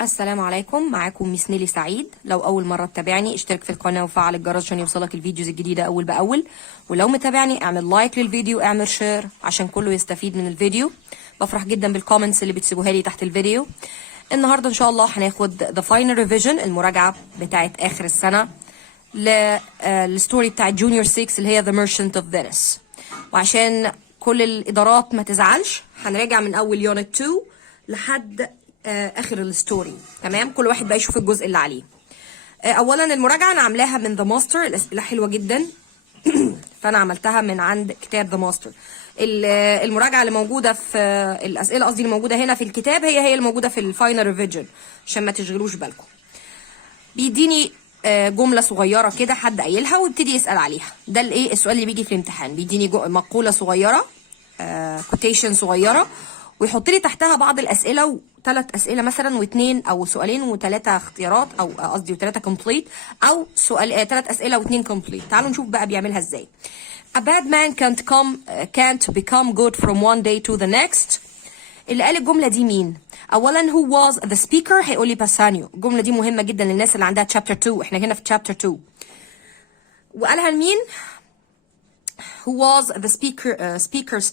السلام عليكم، معاكم ميس نيلي سعيد. لو اول مره تتابعني اشترك في القناه وفعل الجرس عشان يوصلك الفيديوز الجديده اول باول، ولو متابعني اعمل لايك للفيديو، اعمل شير عشان كله يستفيد من الفيديو. بفرح جدا بالكومنتس اللي بتسيبوها لي تحت الفيديو. النهارده ان شاء الله هناخد the final revision، المراجعه بتاعت اخر السنه للستوري بتاعت جونيور 6 اللي هي The Merchant of Venice. وعشان كل الادارات ما تزعلش هنراجع من اول يونت 2 لحد اخر الستوري. تمام، كل واحد بقى يشوف الجزء اللي عليه. اولا المراجعه انا عاملاها من ذا ماستر، الاسئله حلوه جدا فانا عملتها من عند كتاب ذا ماستر. المراجعه اللي موجوده في الاسئله قصدي اللي موجوده هنا في الكتاب هي اللي موجوده في الفاينل ريفيجن عشان ما تشغلوش بالكم. بيديني جمله صغيره كده حد قايلها ويبتدي يسال عليها. ده الايه السؤال اللي بيجي في الامتحان، بيديني مقوله صغيره كوتيشن صغيره ويحط لي تحتها بعض الاسئله، ثلاث اسئله مثلا واثنين او سؤالين وثلاثه اختيارات، او قصدي وثلاثه كومبليت، او سؤال ثلاث اسئله واثنين كومبليت. تعالوا نشوف بقى بيعملها ازاي. A bad man can't become good from one day to the next. اللي قال الجمله دي مين؟ اولا who was the speaker؟ هيقول لي باسانيو. الجمله دي مهمه جدا للناس اللي عندها chapter 2، احنا هنا في chapter 2. وقالها لمين؟ who was the speakers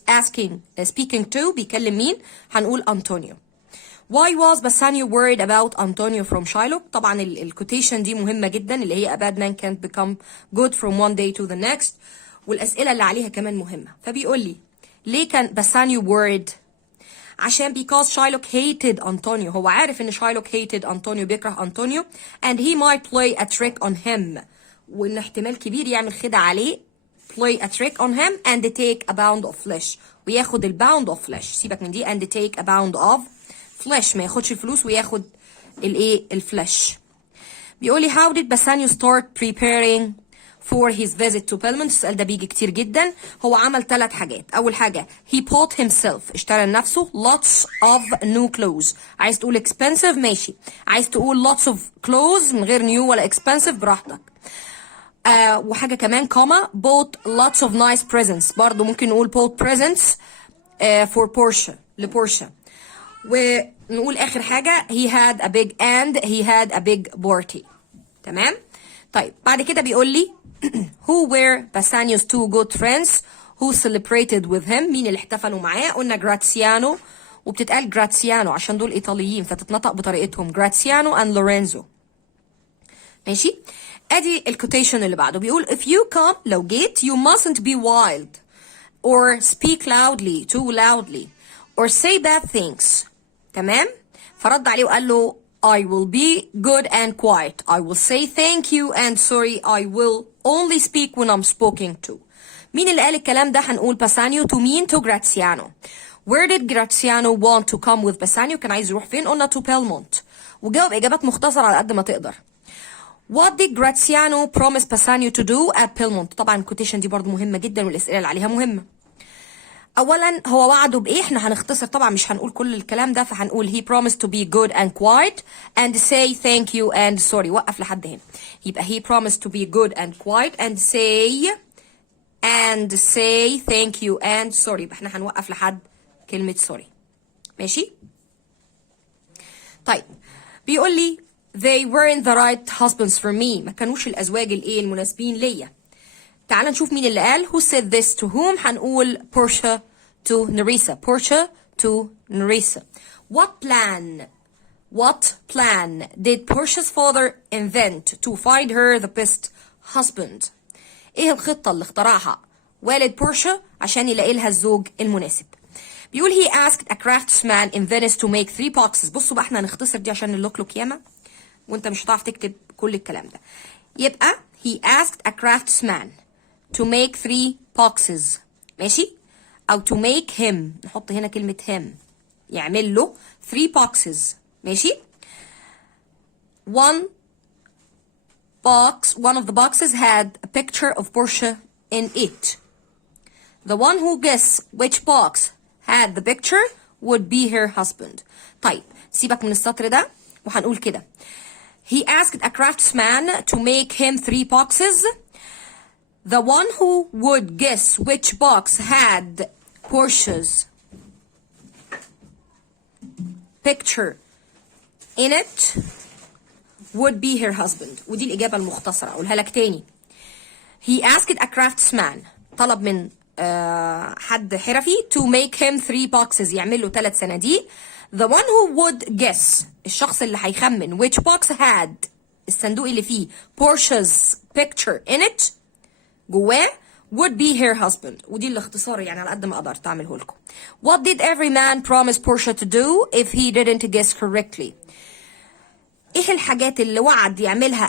speaking to؟ بيكلم مين؟ هنقول أنطونيو. why was باسانيو worried about أنطونيو from Shylock؟ طبعا الكوتيشن دي مهمة جدا اللي هي a bad man can't become good from one day to the next، والأسئلة اللي عليها كمان مهمة. فبيقول لي ليه كان باسانيو worried؟ عشان because Shylock hated أنطونيو، هو عارف ان Shylock hated أنطونيو، بيكره أنطونيو، and he might play a trick on him، وان احتمال كبير يعمل خدعة عليه، play a trick on him and take a pound of flesh، وياخد الباوند of flesh. سيبك من دي and take a pound of flesh، ما ياخدش الفلوس وياخد الايه الفلش. بيقول لي how did Bassanio start preparing for his visit to Pelmont؟ السؤال ده بيجي كتير جدا. هو عمل 3 حاجات. اول حاجه he bought himself، اشترى لنفسه lots of new clothes. عايز تقول expensive ماشي، عايز تقول lots of clothes من غير new ولا expensive براحتك. وحاجة كمان كوما bought lots of nice presents، برضو ممكن نقول bought presents for Porsche لبورشا. ونقول آخر حاجة he had a big party. تمام؟ طيب بعد كده بيقول لي who were Bassanio's 2 good friends who celebrated with him؟ مين اللي احتفلوا معاه؟ قلنا جراتسيانو، وبتتقال جراتسيانو عشان دول إيطاليين فتتنطق بطريقتهم، جراتسيانو and لورينزو. ماشي؟ ادي الكوتيشن اللي بعده. بيقول if you come، لو جيت you mustn't be wild or speak too loudly or say bad things. تمام؟ فرد عليه وقال له I will be good and quiet. I will say thank you and sorry. I will only speak when I'm spoken to. مين اللي قال الكلام ده؟ هنقول باسانيو. to مين؟ to Graziano. Where did Graziano want to come with Bassanio؟ كان عايز يروح فين؟ قلنا to Pelmont. وجاوب إجابات مختصرة على قد ما تقدر. What did Graziano promise Bassanio to do at Pelmont؟ طبعا الكوتيشن دي برضو مهمة جدا والأسئلة اللي عليها مهمة. أولا هو وعده بإيه؟ احنا هنختصر طبعا، مش هنقول كل الكلام ده، فهنقول he promised to be good and quiet and say thank you and sorry. وقف لحد هنا. يبقى he promised to be good and quiet and say thank you and sorry. يبقى احنا هنوقف لحد كلمة sorry. ماشي؟ طيب بيقول لي they weren't the right husbands for me، ما كانوش الأزواج الإيه المناسبين ليا. تعال نشوف مين اللي قال who said this to whom. هنقول Portia to Nerissa. What plan did Portia's father invent to find her the best husband؟ ايه الخطة اللي اخترعها والد بورشا عشان يلاقي لها الزوج المناسب؟ بيقول he asked a craftsman in Venice to make 3 boxes. بصوا بقى احنا هنختصر دي عشان اللوك ياما وانت مش هتعرف تكتب كل الكلام ده. يبقى he asked a craftsman to make 3 boxes. ماشي؟ او to make him، نحط هنا كلمة him، يعمل له 3 boxes. ماشي؟ one of the boxes had a picture of Portia in it. The one who guessed which box had the picture would be her husband. طيب سيبك من السطر ده وهنقول كده he asked a craftsman to make him 3 boxes. The one who would guess which box had Portia's picture in it would be her husband. ودي الإجابة المختصرة. أقولها لك تاني. He asked a craftsman. طلب من حد حرفي to make him 3 boxes. يعمل له 3 صناديق. The one who would guess. الشخص اللي هيخمن which box had الصندوق اللي فيه Portia's picture in it جواه would be her husband. ودي الاختصار يعني على قد ما قدرت اعمله لكم. What did every man promise Portia to do if he didn't guess correctly? ايه الحاجات اللي وعد يعملها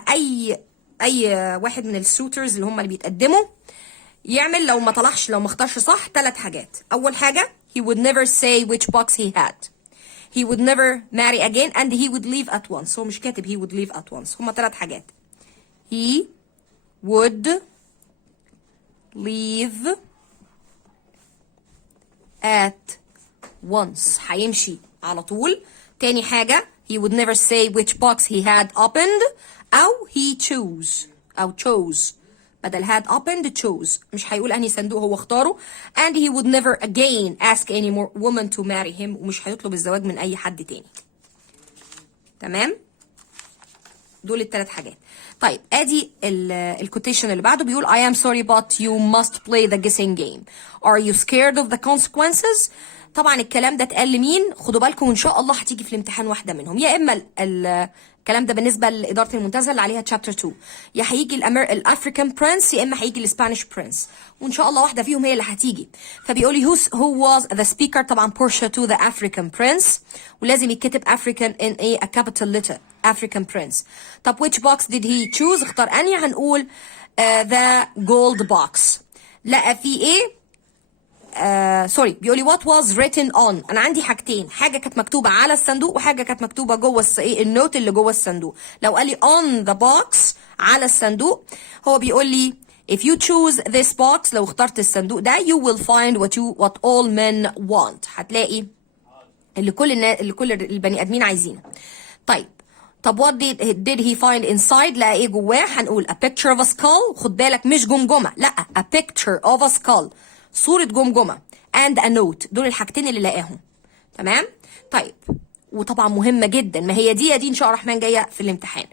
اي واحد من السوترز اللي هم اللي بيتقدموا يعمل لو ما طلعش، لو ما اختارش صح؟ 3 حاجات. اول حاجه he would never say which box he had. He would never marry again and he would leave at once. هو مش كاتب he would leave at once. هم 3 حاجات. He would leave at once. هيمشي على طول. تاني حاجة he would never say which box he had opened أو he chose بدل had opened chose. مش هيقول أنهي صندوق هو اختاره. and he would never again ask any more woman to marry him. ومش هيطلب الزواج من أي حد تاني. تمام؟ دول ال3 حاجات. طيب ادي الكوتيشن اللي بعده بيقول I am sorry but you must play the guessing game. Are you scared of the consequences؟ طبعا الكلام ده اتقال لمين؟ خدوا بالكم ان شاء الله هتيجي في الامتحان واحده منهم، يا اما الكلام ده بالنسبه لاداره المنتزه اللي عليها تشابتر 2، يا هيجي الافريكان برنس، يا اما هيجي الاسبانيش برنس، وان شاء الله واحده فيهم هي اللي هتيجي. فبيقول لي who was the speaker؟ طبعا Portia to the African prince، ولازم يتكتب African in a capital letter African prince. طب which box did he choose؟ اختار انهي؟ هنقول the gold box. لقى فيه ايه؟ سوري، بيقولي what was written on. انا عندي حاجتين، حاجه كانت مكتوبه على الصندوق وحاجه كانت مكتوبه جوه النوت اللي جوه الصندوق. لو قال لي on the box على الصندوق، هو بيقول لي if you choose this box، لو اخترت الصندوق ده you will find what all men want. هتلاقي اللي كل البني ادمين عايزينه. طب what did he find inside؟ لقى ايه جواه؟ هنقول a picture of a skull. خد بالك مش جمجمه، لا a picture of a skull، صورة جمجمة and a note. دول الحاجتين اللي لقاهم. تمام؟ طيب وطبعا مهمة جدا، ما هي دي ان شاء الله الرحمن جاية في الامتحان.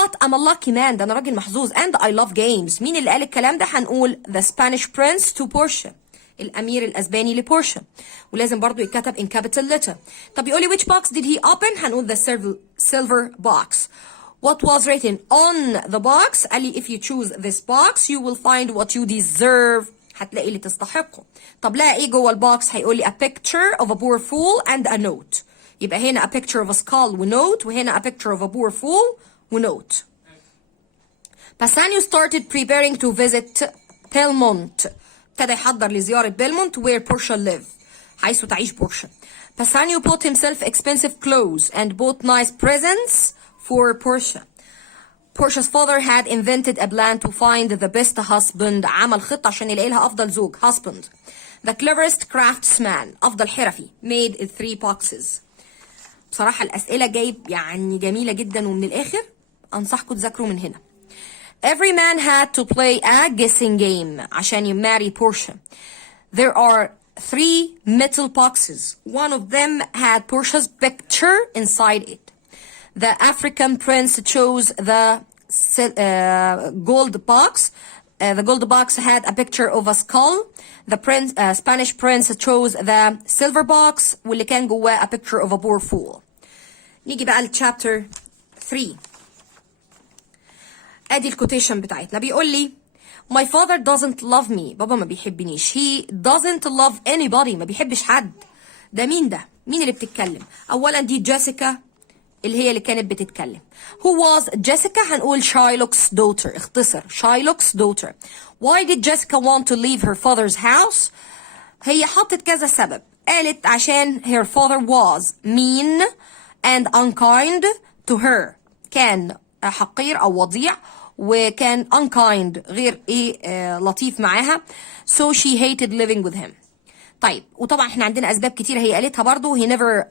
but I'm a lucky man، ده انا راجل محظوظ and I love games. مين اللي قال الكلام ده؟ هنقول the Spanish prince to Portia، الامير الاسباني لبورشا، ولازم برضو يتكتب in capital letter. طب يقول لي which box did he open؟ هنقول the silver box. what was written on the box؟ قال لي if you choose this box you will find what you deserve، هتلاقي اللي تستحقه. طب لقى ايه جوه البوكس؟ هيقول لي a picture of a poor fool and a note. يبقى هنا a picture of a skull ونوت، وهنا a picture of a poor fool ونوت. Bassanio started preparing to visit Belmont. ابتدى يحضر لزيارة بيلمونت where Portia lived، حيث تعيش بورشا. Bassanio bought himself expensive clothes and bought nice presents for Portia. Portia's father had invented a plan to find the best husband. عمل خطة عشان يلاقي لها أفضل زوج husband. The cleverest craftsman، أفضل حرفي made 3 boxes. بصراحة الأسئلة جايب يعني جميلة جدا، ومن الآخر أنصحكم تذاكروا من هنا. Every man had to play a guessing game عشان يماري Portia. There are 3 metal boxes. One of them had Portia's picture inside it. The African prince chose the gold box. The gold box had a picture of a skull. The Spanish prince chose the silver box واللي كان جواه a picture of a poor fool. نيجي بقى لchapter 3. ادي الكوتيشن بتاعتنا. بيقول لي my father doesn't love me. بابا ما بيحبنيش. He doesn't love anybody. ما بيحبش حد. ده مين ده؟ مين اللي بتتكلم؟ اولا دي جيسيكا اللي هي اللي كانت بتتكلم. Who was Jessica؟ هنقول Shylock's daughter. اختصر Shylock's daughter. Why did Jessica want to leave her father's house؟ هي حطت كذا سبب. قالت عشان her father was mean and unkind to her. كان حقير أو وضيع، وكان unkind غير لطيف معاها. So she hated living with him. طيب وطبعا احنا عندنا أسباب كتيرة هي قالتها برضو. He never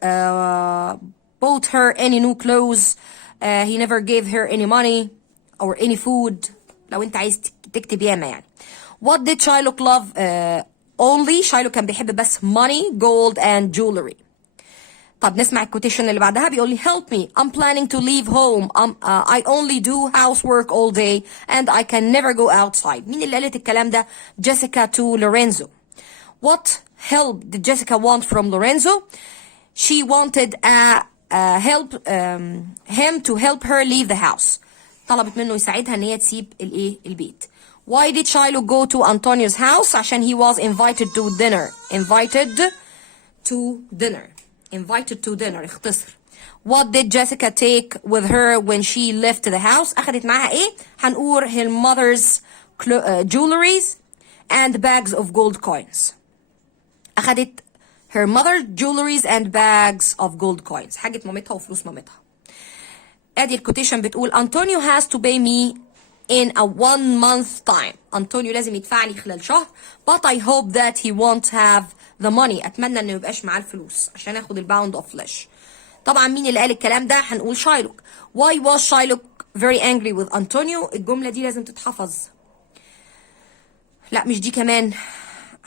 bought her any new clothes. He never gave her any money or any food. لو انت عايز تكتب ياما يعني. What did Shylock love only؟ Shylock كان بيحب بس money, gold and jewelry. طب نسمع الكوتيشن اللي بعدها. بيقول لي help me I'm planning to leave home I only do housework all day and I can never go outside. مين اللي قالت الكلام ده؟ جيسيكا to Lorenzo. What help did Jessica want from Lorenzo? She wanted him to help her leave the house. طلبت منه يساعدها ان هي تسيب البيت. Why did Shiloh go to Antonio's house? عشان he was invited to dinner. Invited to dinner. اختصر. What did Jessica take with her when she left the house? أخذت معاها ايه؟ هنقول her mother's jewelries and bags of gold coins. أخذت her mother's jewelries and bags of gold coins. حاجة مامتها وفلوس مامتها. ادي الكوتيشن بتقول Antonio has to pay me in a 1 month time. أنطونيو لازم يدفع لي خلال شهر. But I hope that he won't have the money. أتمنى إنه يبقاش معاه الفلوس عشان ياخد الباوند of flesh. طبعا مين اللي قال الكلام ده؟ هنقول شايلوك. Why was Shylock very angry with Antonio? الجملة دي لازم تتحفظ. لا مش دي كمان.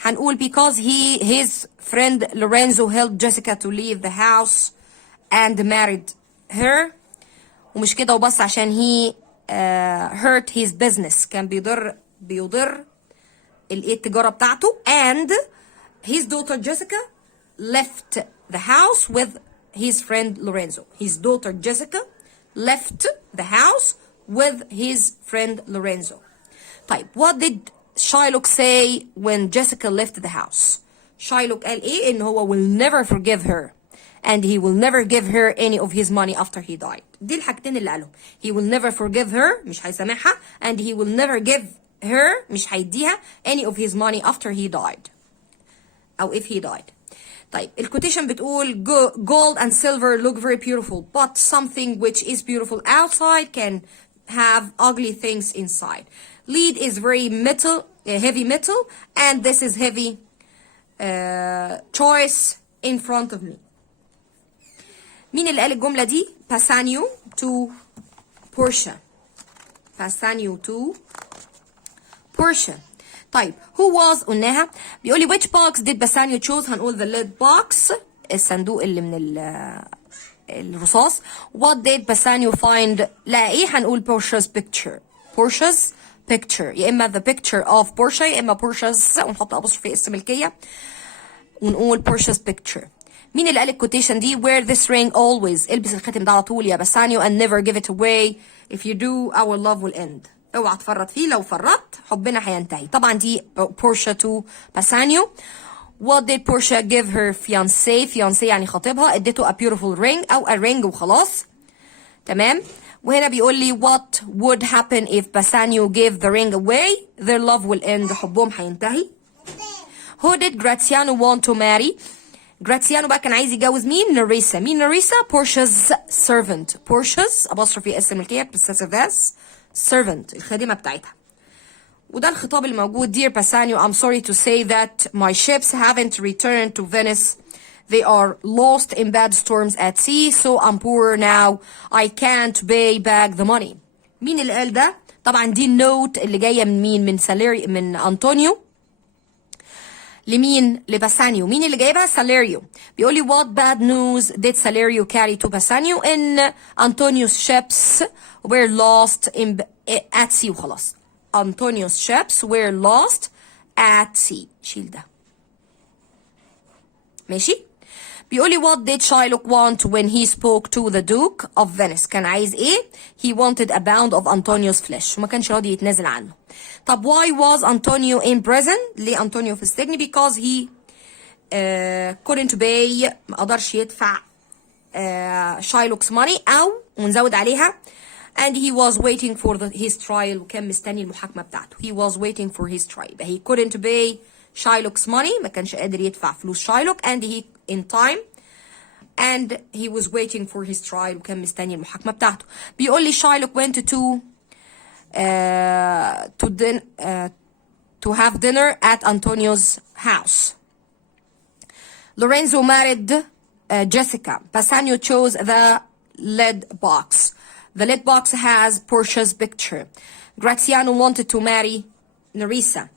هنقول because his friend Lorenzo helped Jessica to leave the house and married her. ومش كده وبس عشان he hurt his business. كان بيضر التجارة بتاعته. And his daughter Jessica left the house with his friend Lorenzo. His daughter Jessica left the house with his friend Lorenzo. طيب what did Shylock say when Jessica left the house? Shylock قال ايه؟ ان هو will never forgive her and he will never give her any of his money after he died. دي الحاجتين اللي قالهم. He will never forgive her مش هيسامحها and he will never give her مش هيديها any of his money after he died أو if he died. طيب الكوتيشن بتقول gold and silver look very beautiful but something which is beautiful outside can have ugly things inside. Lead is very heavy metal and this is heavy choice in front of me. مين اللي قال الجملة دي؟ Bassanio to Portia. Bassanio to Portia. طيب who was قلناها. بيقول لي which box did Bassanio choose؟ هنقول the lid box الصندوق اللي من الرصاص. What did Bassanio find؟ لا ايه؟ هنقول Portia's picture. Portia's picture يا اما the picture of Portia يا اما Portia's ونحط apostrophe اس ملكية ونقول Portia's picture. مين اللي قال الكوتيشن دي؟ wear this ring always البس الخاتم ده على طول يا Bassanio and never give it away if you do our love will end. اوعى تفرط فيه، لو فرطت حبنا هينتهي. طبعا دي Portia to Bassanio. What did Portia give her fiancé؟ fiancé يعني خطيبها. اديته a beautiful ring او a ring وخلاص. تمام. وهنا بيقول لي what would happen if Bassanio gave the ring away؟ their love will end حبهم هينتهي. Who did Graziano want to marry؟ جراتيانو بقى كان عايز يتجوز مين؟ نوريسا. مين نوريسا؟ Portia's servant. Portia's apostrophe اس ملكية possessive s servant الخادمة بتاعتها. وده الخطاب اللي موجود. Dear Bassanio, I'm sorry to say that my ships haven't returned to Venice. They are lost in bad storms at sea, so I'm poor now. I can't pay back the money. مين اللي قال ده؟ طبعا دي النوت اللي جاية من مين؟ من أنطونيو لمين؟ لباسانيو. مين اللي جايبها؟ ساليريو. بيقول لي what bad news did Salerio carry to Bassanio in Antonio's ships were lost at sea وخلاص. Antonio's ships were lost at sea. شيل ده. ماشي؟ بيقول لي what did Shylock want when he spoke to the Duke of Venice؟ كان عايز ايه؟ He wanted a pound of Antonio's flesh. وما كانش راضي يتنازل عنه. طب why was Antonio in prison؟ ليه أنطونيو في السجن؟ because he couldn't pay ما قدرش يدفع Shylock's money أو ونزود عليها and he was waiting for his trial وكان مستني المحاكمة بتاعته. He was waiting for his trial. he couldn't pay Shylock's money ما كانش قادر يدفع فلوس Shylock and he in time and he was waiting for his trial وكان مستني المحاكمة بتاعته. بيقول لي Shylock went to have dinner at Antonio's house. Lorenzo married Jessica. Bassanio chose the lead box. The lead box has Portia's picture. Graziano wanted to marry Nerissa.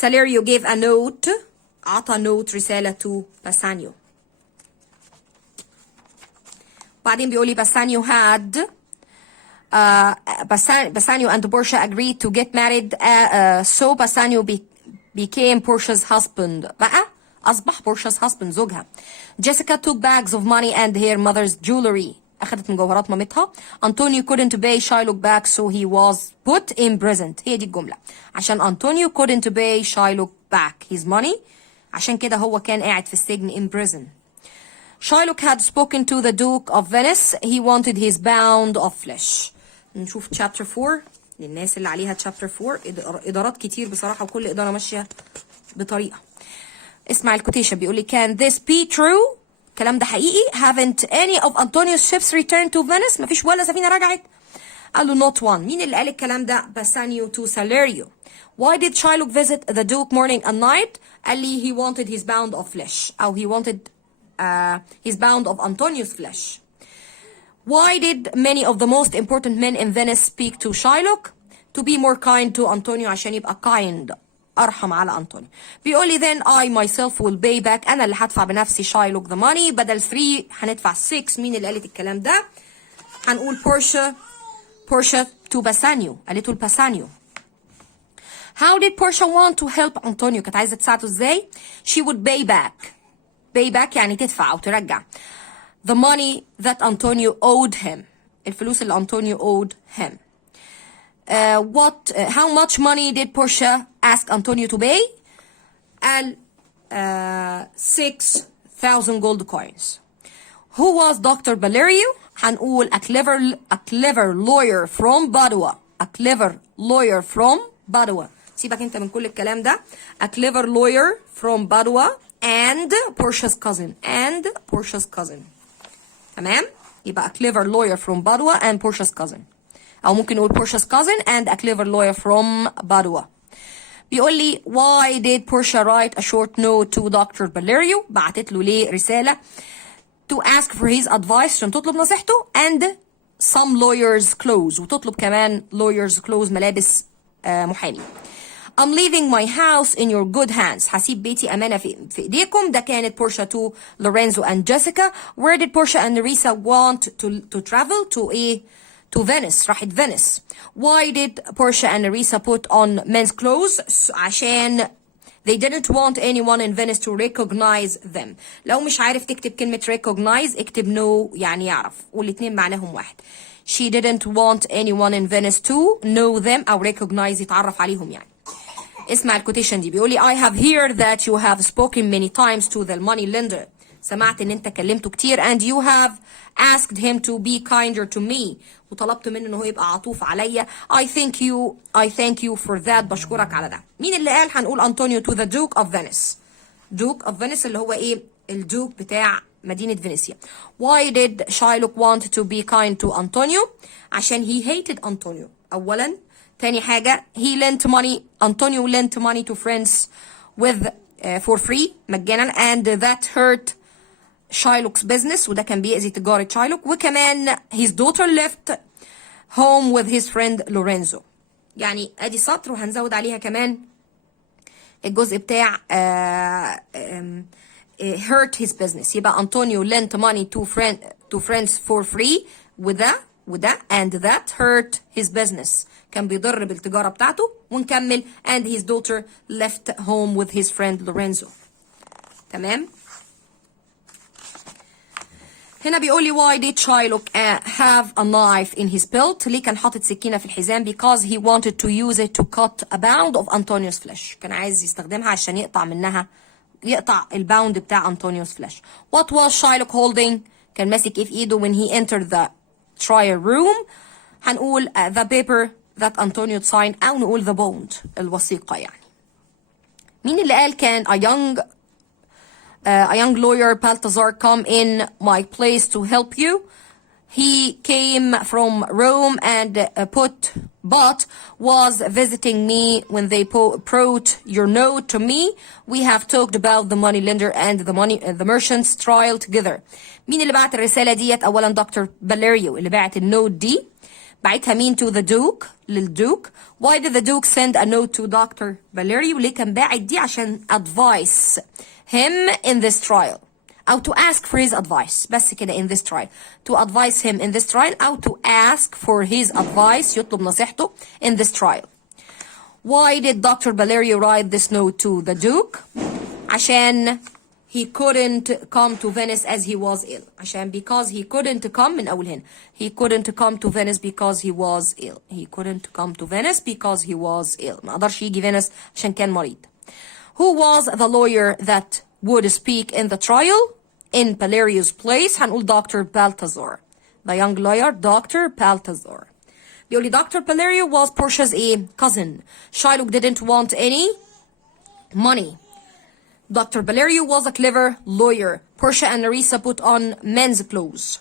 Salerio gave a note عطى note رسالة to Bassanio. بعدين بيقول لي Bassanio had Bassanio and Portia agreed to get married, so Bassanio became Portia's husband. بقى أصبح Portia's husband زوجها. Jessica took bags of money and her mother's jewelry. أخذت من جوهرات مامتها. Antonio couldn't pay Shylock back, so he was put in prison. هي دي الجملة. عشان Antonio couldn't pay Shylock back his money. عشان كده هو كان قاعد في السجن in prison. Shylock had spoken to the Duke of Venice. He wanted his pound of flesh. نشوف chapter 4 للناس اللي عليها chapter 4. إدارات كتير بصراحة وكل إدارة ماشية بطريقة. اسمع الكوتيشن بيقول لي can this be true؟ الكلام ده حقيقي؟ haven't any of Antonio's ships returned to Venice؟ مفيش ولا سفينة رجعت؟ قال له not one. مين اللي قال الكلام ده؟ Bassanio to Salerio. Why did Shylock visit the Duke morning and night؟ قال لي he wanted his pound of flesh أو he wanted his pound of Antonio's flesh. Why did many of the most important men in Venice speak to Shylock? To be more kind to Antonio عشان يبقى kind أرحم على أنطونيو. بيقول لي then I myself will pay back. أنا اللي هدفع بنفسي Shylock the money. بدل 3 هندفع 6. مين اللي قالت الكلام ده؟ هنقول Portia to Bassanio. قالته لباسانيو. How did Portia want to help Antonio؟ كانت عايزة تساعده ازاي؟ She would pay back. Pay back يعني تدفع أو ترجع. The money that Antonio owed him. الفلوس اللي Antonio owed him. How much money did Portia ask Antonio to pay? قال 6,000 gold coins. Who was Dr. Valerio? هنقول a clever lawyer from Padua. A clever lawyer from Padua. سيبك انت من كل الكلام ده. A clever lawyer from Padua and Portia's cousin. تمام؟ يبقى a clever lawyer from Padua and Portia's cousin. أو ممكن نقول Portia's cousin and a clever lawyer from Padua. بيقول لي why did Portia write a short note to Dr. Valerio؟ بعتت له ليه رسالة to ask for his advice عشان تطلب نصيحته and some lawyers clothes وتطلب كمان lawyers clothes ملابس محامي. I'm leaving my house in your good hands. هسيب بيتي أمانة في إيديكم. ده كانت Portia to Lorenzo and Jessica. Where did Portia and Nerissa want to travel to to Venice. راحت Venice. Why did Portia and Nerissa put on men's clothes؟ عشان they didn't want anyone in Venice to recognize them. لو مش عارف تكتب كلمة recognize اكتب know يعني يعرف والاتنين معناهم واحد. She didn't want anyone in Venice to know them أو recognize يتعرف عليهم يعني. اسمع الكوتيشن دي بيقولي I have heard that you have spoken many times to the money lender. سمعت ان انت كلمته كتير and you have asked him to be kinder to me وطلبت منه انه هو يبقى عطوف عليا. I thank you for that. بشكرك على ده. مين اللي قال؟ هنقول أنطونيو to the Duke of Venice. Duke of Venice اللي هو ايه؟ الدوك بتاع مدينة فينيسيا. Why did Shylock want to be kind to Antonio؟ عشان he hated Antonio أولا. تاني حاجة he lent money. Antonio lent money to friends with for free مجانا and that hurt Shylock's business وده كان بيأذي تجارة شايلوك. وكمان his daughter left home with his friend Lorenzo. يعني ادي سطر وهنزود عليها كمان الجزء بتاع hurt his business. يبقى Antonio lent money to friends for free وده and that hurt his business كان بيضر بالتجارة بتاعته. ونكمل and his daughter left home with his friend Lorenzo. تمام. هنا بيقول لي why did Shylock have a knife in his belt؟ ليه كان حاطط سكينة في الحزام؟ because he wanted to use it to cut a pound of Antonio's flesh. كان عايز يستخدمها عشان يقطع الباوند بتاع Antonio's flesh. What was Shylock holding؟ كان ماسك ايه في ايده when he entered the trial room؟ هنقول the paper that Antonio signed أو نقول the bond الوثيقة يعني. مين اللي قال كان a young lawyer Balthazar come in my place to help you? He came from Rome and but was visiting me when they brought your note to me. We have talked about the money lender and the merchant's trial together. مين اللي بعت الرسالة ديت؟ أولا دكتور باليريو اللي بعت النوت دي. بعتها مين؟ to the Duke للدوك. Why did the Duke send a note to Dr. Valerio؟ ليه كان باعت دي؟ عشان advice him in this trial أو to ask for his advice. بس كده in this trial. To advise him in this trial أو to ask for his advice يطلب نصيحته in this trial. Why did Dr. Valerio write this note to the Duke? عشان he couldn't come to Venice as he was ill. عشان because he couldn't come من أول هنا. He couldn't come to Venice because he was ill. He couldn't come to Venice because he was ill. ما قدرش يجي فينيس عشان كان مريض. Who was the lawyer that would speak in the trial? In Valerio's place هنقول Dr. Balthazar. The young lawyer Dr. Balthazar. بيقول لي Dr. Valerio was Portia's a cousin. Shylock didn't want any money. Dr. Valerio was a clever lawyer. Portia and Nerissa put on men's clothes.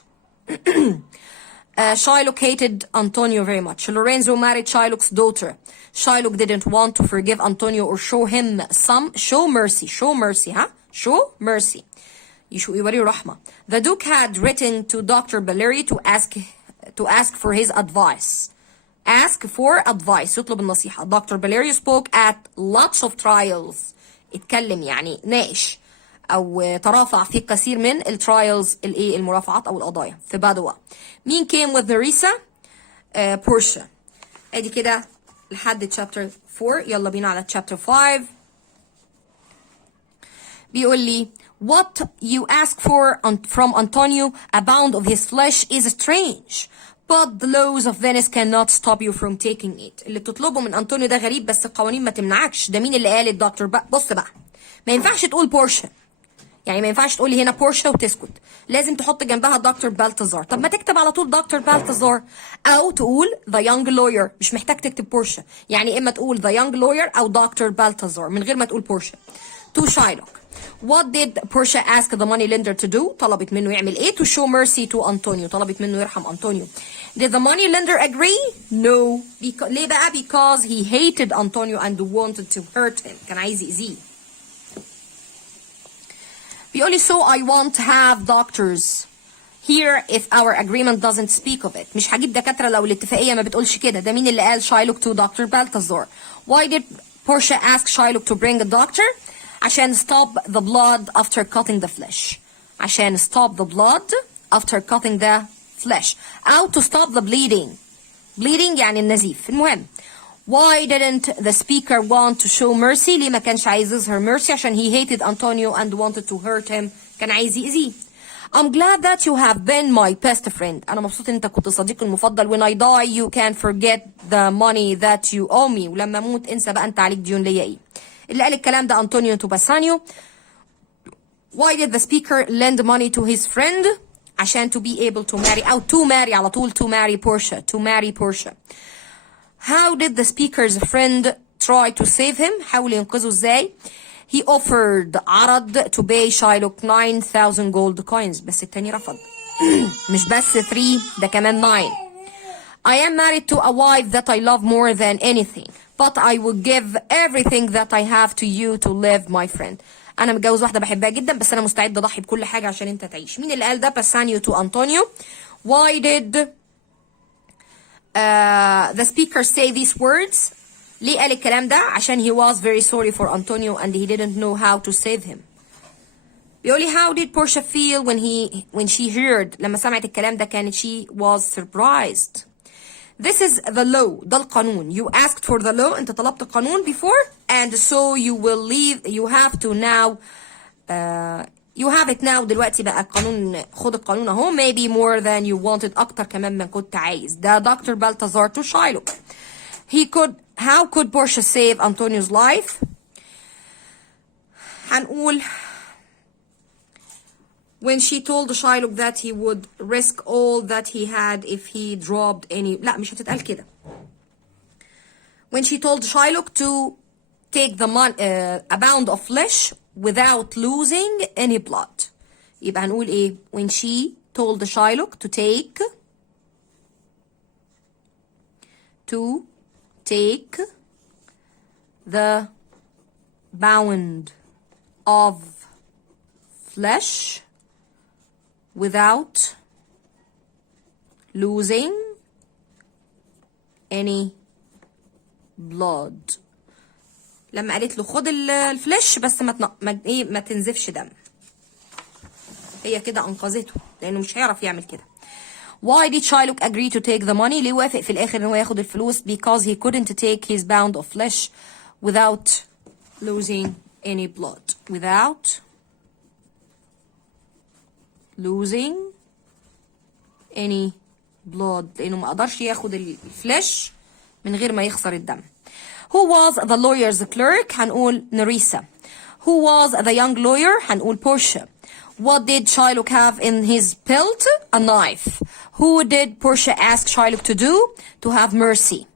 Shylock hated Antonio very much. Lorenzo married Shylock's daughter. Shylock didn't want to forgive Antonio or show him show mercy. Show mercy, huh? Show mercy. يوري رحمة. The Duke had written to Dr. Valerio to ask for his advice. Ask for advice. يطلب النصيحة. Dr. Valerio spoke at lots of trials. اتكلم يعني ناقش او ترافع في كثير من الترايلز المرافعات او القضايا في بادوا. مين came with Nerissa؟ بورشا. ادي كده لحد chapter 4. يلا بينا على chapter 5. بيقول لي what you ask for from Antonio, a pound of his flesh, is strange. But the laws of Venice cannot stop you from taking it. اللي بتطلبه من أنطونيو ده غريب بس القوانين ما تمنعكش. ده مين اللي قال الدكتور بقى؟ بص بقى. ما ينفعش تقول بورشا. يعني ما ينفعش تقولي هنا بورشا وتسكت. لازم تحط جنبها دكتور بالتازار. طب ما تكتب على طول دكتور بالتازار. أو تقول the young lawyer. مش محتاج تكتب بورشا. يعني إما تقول the young lawyer أو دكتور بالتازار من غير ما تقول بورشا. To Shylock. What did Portia ask the money lender to do? طلبت منه يعمل ايه؟ To show mercy to Antonio. طلبت منه يرحم أنطونيو. Did the money lender agree? No. ليه بقى؟ Because he hated Antonio and wanted to hurt him. كان عايز يأذيه. بيقولي so I want to have doctors here if our agreement doesn't speak of it. مش هجيب دكاترة لو الاتفاقية ما بتقولش كده. ده مين اللي قال Shylock to Dr. Balthazar? Why did Portia ask Shylock to bring a doctor? عشان stop the blood after cutting the flesh. عشان stop the blood after cutting the flesh. أو to stop the bleeding. Bleeding يعني النزيف. المهم. Why didn't the speaker want to show mercy? ليه ما كانش عايز يظهر mercy؟ عشان he hated Antonio and wanted to hurt him. كان عايز يأذيه. I'm glad that you have been my best friend. أنا مبسوط إن أنت كنت صديقي المفضل. When I die you can forget the money that you owe me. ولما أموت انسى بقى أنت عليك ديون ليا إيه. اللي قال الكلام ده أنطونيو توباسانيو. Why did the speaker lend money to his friend? عشان to be able to marry أو to marry على طول to marry Portia. To marry Portia. How did the speaker's friend try to save him? حاول ينقذه ازاي؟ He offered عرض to pay Shylock 9,000 gold coins. بس التاني رفض. مش بس 3 ده كمان 9. I am married to a wife that I love more than anything. But I would give everything that I have to you to live, my friend. أنا متجوز واحدة بحبها جدا بس أنا مستعد أضحي بكل حاجة عشان أنت تعيش. مين اللي قال ده؟ باسانيو to Antonio. Why did the speaker say these words? ليه قال الكلام ده؟ عشان he was very sorry for Antonio and he didn't know how to save him. بيقولي how did Portia feel when she heard؟ لما سمعت الكلام ده كانت she was surprised. This is the law. ده القانون. You asked for the law. أنت طلبت القانون before and so you will leave. You have to now. You have it now. دلوقتي بقى القانون. خد القانون أهو. Maybe more than you wanted. أكتر كمان من كنت عايز. ده Dr. Balthazar to Shylock. How could Portia save Antonio's life? هنقول when she told Shylock that he would risk all that he had if he dropped any. لا مش هتتقال كده. When she told Shylock to take a pound of flesh without losing any blood. يبقى هنقول ايه؟ When she told Shylock to take the pound of flesh without losing any blood. لما قالت له خد الفلش بس ما تنزفش دم. هي كده انقذته لانه مش هيعرف يعمل كده. Why did Shylock agree to take the money؟ ليه وافق في الاخر ان هو ياخد الفلوس؟ Because he couldn't take his pound of flesh without losing any blood. Without losing any blood. لانه ما قدرش ياخد الفلش من غير ما يخسر الدم. Who was the lawyer's clerk؟ هنقول نريسا. Who was the young lawyer؟ هنقول Portia. What did Shylock have in his belt? A knife. Who did Portia ask Shylock to do? To have mercy.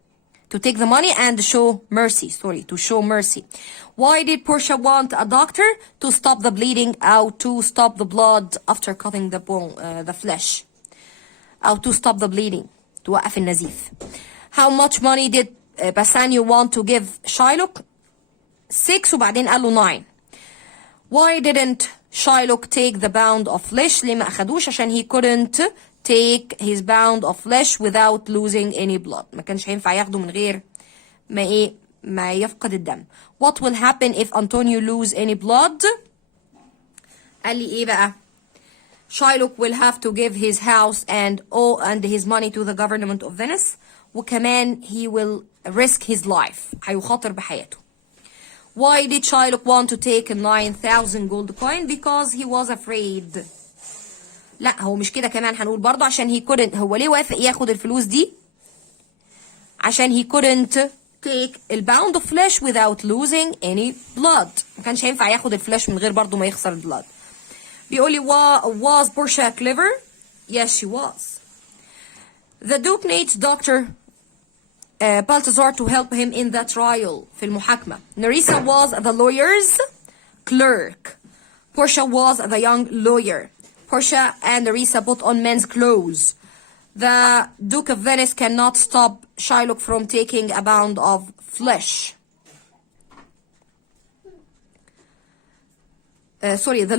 To take the money and show mercy. Sorry, to show mercy. Why did Portia want a doctor? To stop the bleeding or to stop the blood after cutting the bone, the flesh. Or to stop the bleeding. توقف النزيف. How much money did Bassanio want to give Shylock? 6 وبعدين قال له 9. Why didn't Shylock take the pound of flesh؟ ليه ما أخدوش؟ عشان he couldn't take his pound of flesh without losing any blood. ما كانش هينفع ياخده من غير ما يفقد الدم. What will happen if Antonio lose any blood؟ قال لي ايه بقى؟ Shylock will have to give his house and his money to the government of Venice. وكمان he will risk his life. هيخاطر بحياته. Why did Shylock want to take 9,000 gold coin? Because he was afraid. لا هو مش كده كمان هنقول برضه عشان he couldn't. هو ليه وافق ياخد الفلوس دي؟ عشان he couldn't take a pound of flesh without losing any blood. ما كانش هينفع ياخد الفلاش من غير برضه ما يخسر البلاد. بيقول لي was Portia clever? Yes she was. The Duke needs Dr. Balthazar to help him in the trial في المحاكمة. Nerissa was the lawyer's clerk. Portia was the young lawyer. Portia and Nerissa put on men's clothes. The Duke of Venice cannot stop Shylock from taking a pound of flesh. Sorry, the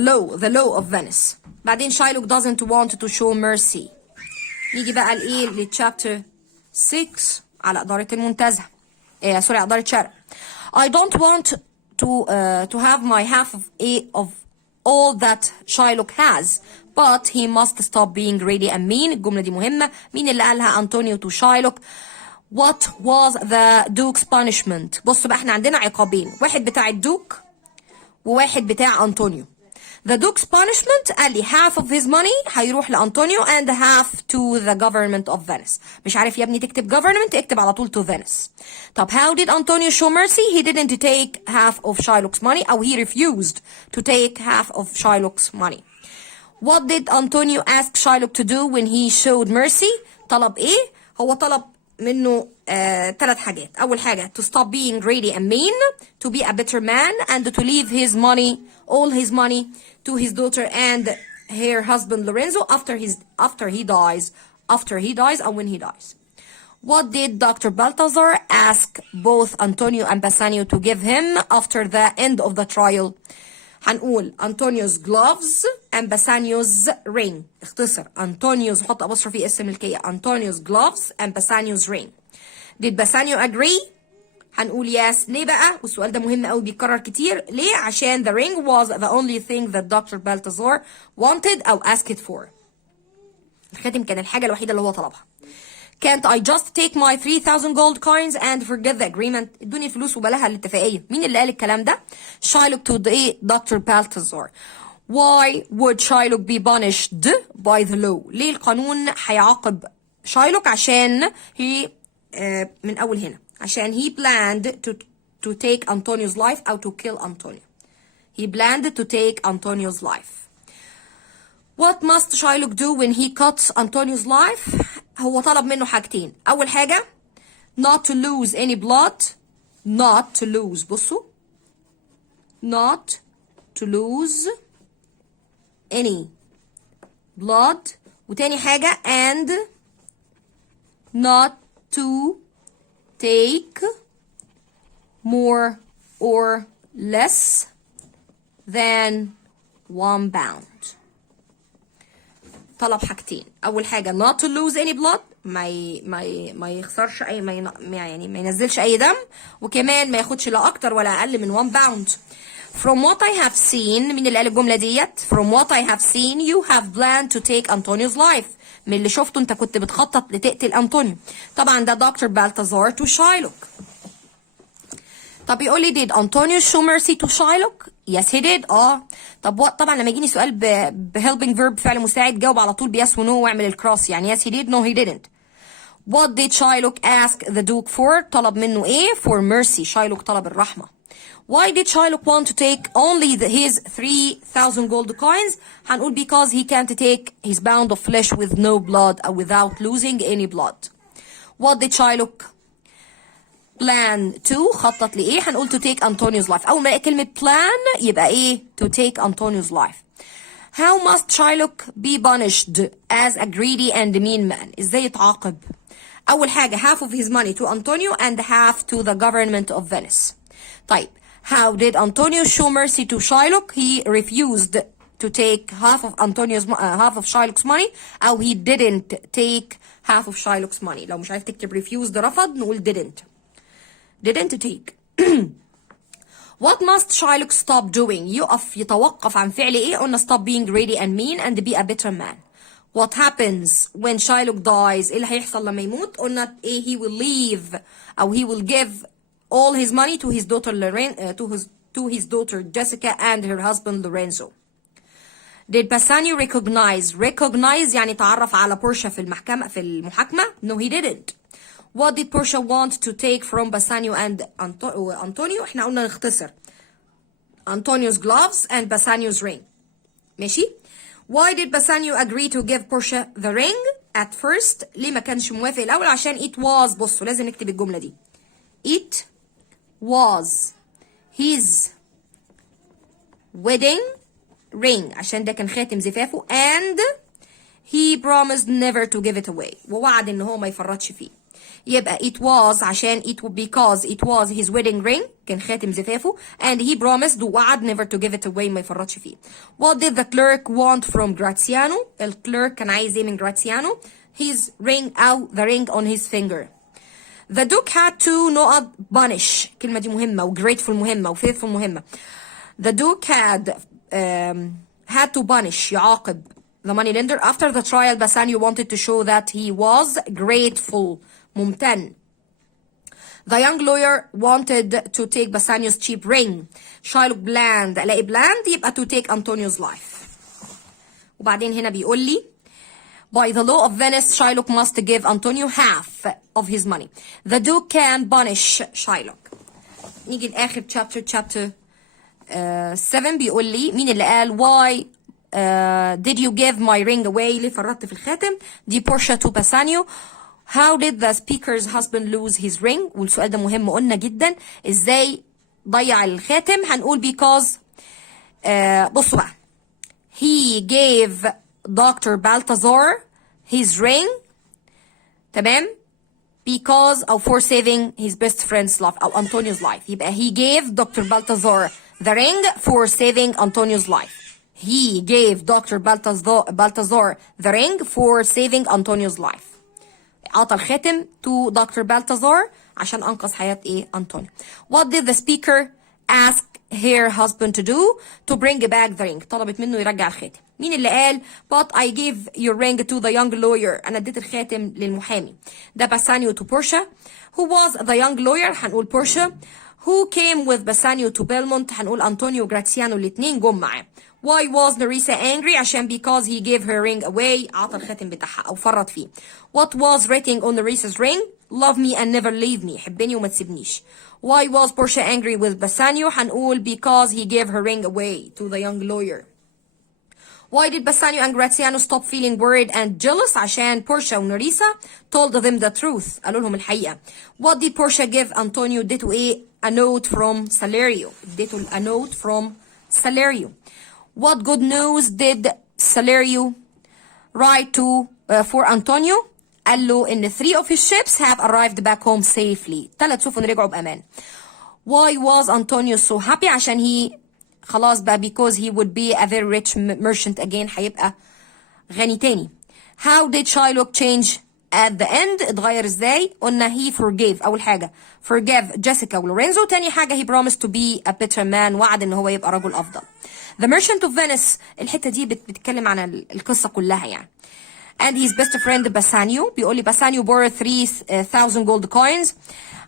law of Venice. بعدين Shylock doesn't want to show mercy. نيجي بقى لإيه للchapter 6 على إدارة المنتزه. سوري إدارة شرق. I don't want to have my half of all that Shylock has, but he must stop being greedy and mean. الجملة دي مهمة. مين اللي قالها؟ أنطونيو to Shylock. What was the Duke's punishment؟ بص بقى احنا عندنا عقابين، واحد بتاع الدوك وواحد بتاع أنطونيو. The Duke's punishment قال لي half of his money هيروح لأنطونيو and half to the government of Venice. مش عارف يا ابني تكتب government، اكتب على طول to Venice. طب how did Antonio show mercy؟ He didn't take half of Shylock's money أو he refused to take half of Shylock's money. What did Antonio ask Shylock to do when he showed mercy؟ طلب ايه؟ هو طلب منه 3 حاجات. أول حاجة to stop being greedy and mean, to be a better man, and to leave his money, all his money, to his daughter and her husband Lorenzo after he dies and when he dies. What did Dr. Balthazar ask both Antonio and Bassanio to give him after the end of the trial؟ هنقول Antonio's gloves and Bassanio's ring. اختصر Antonio's، حط apostrophe اسم ملكية. Antonio's gloves and Bassanio's ring. Did Bassanio agree؟ هنقول yes. ليه بقى؟ والسؤال ده مهم قوي بيتكرر كتير. ليه؟ عشان the ring was the only thing that Dr. Balthazar wanted أو asked for. الخاتم كان الحاجة الوحيدة اللي هو طلبها. Can't I just take my 3,000 gold coins and forget the agreement؟ ادوني الفلوس وبلاها الاتفاقية. مين اللي قال الكلام ده؟ Shylock to Dr. Balthazar. Why would Shylock be punished by the law؟ ليه القانون هيعاقب Shylock؟ عشان he من أول هنا عشان he planned to take Antonio's life أو to kill Antonio. He planned to take Antonio's life. What must Shylock do when he cuts Antonio's life؟ هو طلب منه حاجتين. أول حاجة not to lose any blood. not to lose، بصوا not to lose any blood. وتاني حاجة and not to take more or less than 1 pound. طلب حاجتين. اول حاجه not to lose any blood، ما يخسرش اي ما ينزلش اي دم، وكمان ما ياخدش لا اكتر ولا اقل من 1 pound. From what I have seen. مين اللي قال الجملة ديت؟ From what I have seen you have planned to take Antonio's life. من اللي شفته انت كنت بتخطط لتقتل أنطونيو. طبعا ده دكتور بالتازار to Shylock. طب يقول لي did Antonio show mercy to Shylock? Yes he did. طب طبعا لما يجيني سؤال ب helping verb فعل مساعد جاوب على طول بيس ونو واعمل الكروس. يعني yes he did no he didn't. What did Shylock ask the Duke for? طلب منه ايه؟ For mercy. Shylock طلب الرحمة. Why did Shylock want to take only his 3,000 gold coins? هنقول because he can't take his pound of flesh with no blood or without losing any blood. What did Shylock plan to? خطط لإيه؟ هنقول to take Antonio's life. أول ما كلمة plan يبقى إيه؟ To take Antonio's life. How must Shylock be punished as a greedy and mean man? إزاي يتعاقب؟ أول حاجة half of his money to Antonio and half to the government of Venice. طيب how did Antonio show mercy to Shylock? He refused to take half of Shylock's money أو he didn't take half of Shylock's money. لو مش عارف تكتب refused رفض نقول didn't take. What must Shylock stop doing? يتوقف عن فعل ايه؟ قلنا stop being greedy and mean and be a better man. What happens when Shylock dies? ايه اللي هيحصل لما يموت؟ قلنا ايه؟ he will leave أو he will give all his money to his daughter to his daughter Jessica and her husband Lorenzo. Did Bassanio recognize يعني تعرف على بورشا في المحاكمة? No he didn't. What did Portia want to take from Bassanio and Antonio? احنا قلنا نختصر. Antonio's gloves and Bassanio's ring. ماشي؟ Why did Bassanio agree to give Portia the ring at first? ليه ما كانش موافق الأول؟ عشان it was. بصوا لازم نكتب الجملة دي. It was his wedding ring. عشان ده كان خاتم زفافه and he promised never to give it away. ووعد إن هو ما يفرطش فيه. يبقى it was عشان because it was his wedding ring كان خاتم زفافه and he promised ووعد never to give it away ما يفرطش فيه. What did the clerk want from Graziano? الكليرك كان عايز ايه من Graziano? His ring أو the ring on his finger. The Duke had to not punish. الكلمة دي مهمة و grateful مهمة و faithful مهمة. The Duke had to punish يعاقب the money lender. After the trial Bassanio wanted to show that he was grateful ممتن. The young lawyer wanted to take Bassanio's cheap ring. Shylock planned الاقي planned يبقى to take Antonio's life. وبعدين هنا بيقول لي by the law of Venice Shylock must give Antonio half of his money. The Duke can punish Shylock. نيجي لآخر chapter 7 بيقول لي مين اللي قال why did you give my ring away؟ ليه فرطت في الخاتم؟ دي Portia to Bassanio. How did the speaker's husband lose his ring؟ والسؤال ده مهم قلنا جدا. ازاي ضيع الخاتم؟ هنقول because بصوا بقى he gave Dr. Balthazar his ring تمام because of for saving his best friend's life أو Antonio's life. يبقى he gave Dr. Balthazar the ring for saving Antonio's life. He gave Dr. Balthazar the ring for saving Antonio's life. عطى الخاتم to Dr. Balthazar عشان أنقذ حياة إيه؟ أنطونيو. What did the speaker ask her husband to do? To bring back the ring. طلبت منه يرجع الخاتم. مين اللي قال but I gave your ring to the young lawyer؟ أنا اديت الخاتم للمحامي. ده Bassanio to Portia. Who was the young lawyer؟ هنقول Portia. Who came with Bassanio to Belmont؟ هنقول أنطونيو وجراتسيانو الاتنين جم معاه. Why was Nerissa angry؟ عشان because he gave her ring away عطى الخاتم بتاعها أو فرط فيه. What was written on Nerissa's ring؟ Love me and never leave me. حبني وما تسيبنيش. Why was Portia angry with Bassanio؟ هنقول because he gave her ring away to the young lawyer. Why did Bassanio and Graziano stop feeling worried and jealous؟ عشان Portia و Nerissa told them the truth. قالوا لهم الحقيقة. What did Portia give Antonio؟ اديته ايه؟ A note from Salario. اديته a note from Salario. What good news did Salario write for Antonio؟ قال له إن 3 of his ships have arrived back home safely. 3 سفن رجعوا بأمان. Why was Antonio so happy؟ عشان he خلاص بقى because he would be a very rich merchant again. هيبقى غني تاني. How did Shylock change at the end اتغير ازاي؟ قلنا he forgave. اول حاجه forgave جيسيكا ولورينزو. تاني حاجه he promised to be a better man. وعد ان هو يبقى رجل افضل. the merchant of Venice الحته دي بتتكلم عن القصه كلها يعني. and his best friend باسانيو. بيقول لي باسانيو borrowed 3000 gold coins.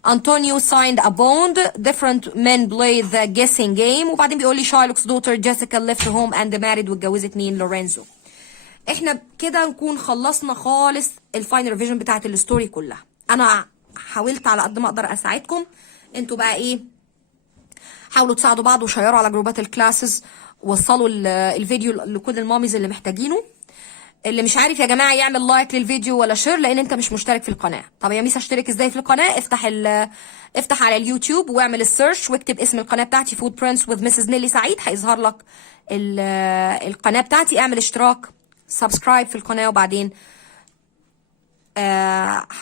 Antonio signed a bond. Different men played the guessing game. وبعدين بيقول لي شارلوك's daughter Jessica left home and married. واتجوزت مين؟ لورينزو. احنا كده نكون خلصنا خالص الفاينل ريفيجن بتاعت الستوري كلها. انا حاولت على قد ما اقدر اساعدكم. انتوا بقى ايه، حاولوا تساعدوا بعض وشيروا على جروبات الكلاسز. وصلوا الفيديو لكل الماميز اللي محتاجينه. اللي مش عارف يا جماعه يعمل لايك للفيديو ولا شير لان انت مش مشترك في القناه. طب يا ميس اشترك ازاي في القناه؟ افتح على اليوتيوب واعمل السيرش واكتب اسم القناه بتاعتي فود برنس وذ مسز نيلي سعيد. هيظهر لك القناه بتاعتي. اعمل اشتراك، سبسكرايب في القناه، وبعدين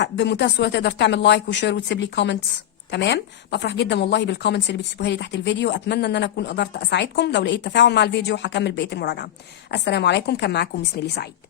بمنتهى السهوله تقدر تعمل لايك وشير وتسيب لي كومنتس. تمام؟ بفرح جدا والله بالكومنتس اللي بتسيبوها لي تحت الفيديو. اتمنى ان انا اكون قدرت اساعدكم. لو لقيت تفاعل مع الفيديو هكمل بقيه المراجعه. السلام عليكم. كان معاكم مس نيلي سعيد.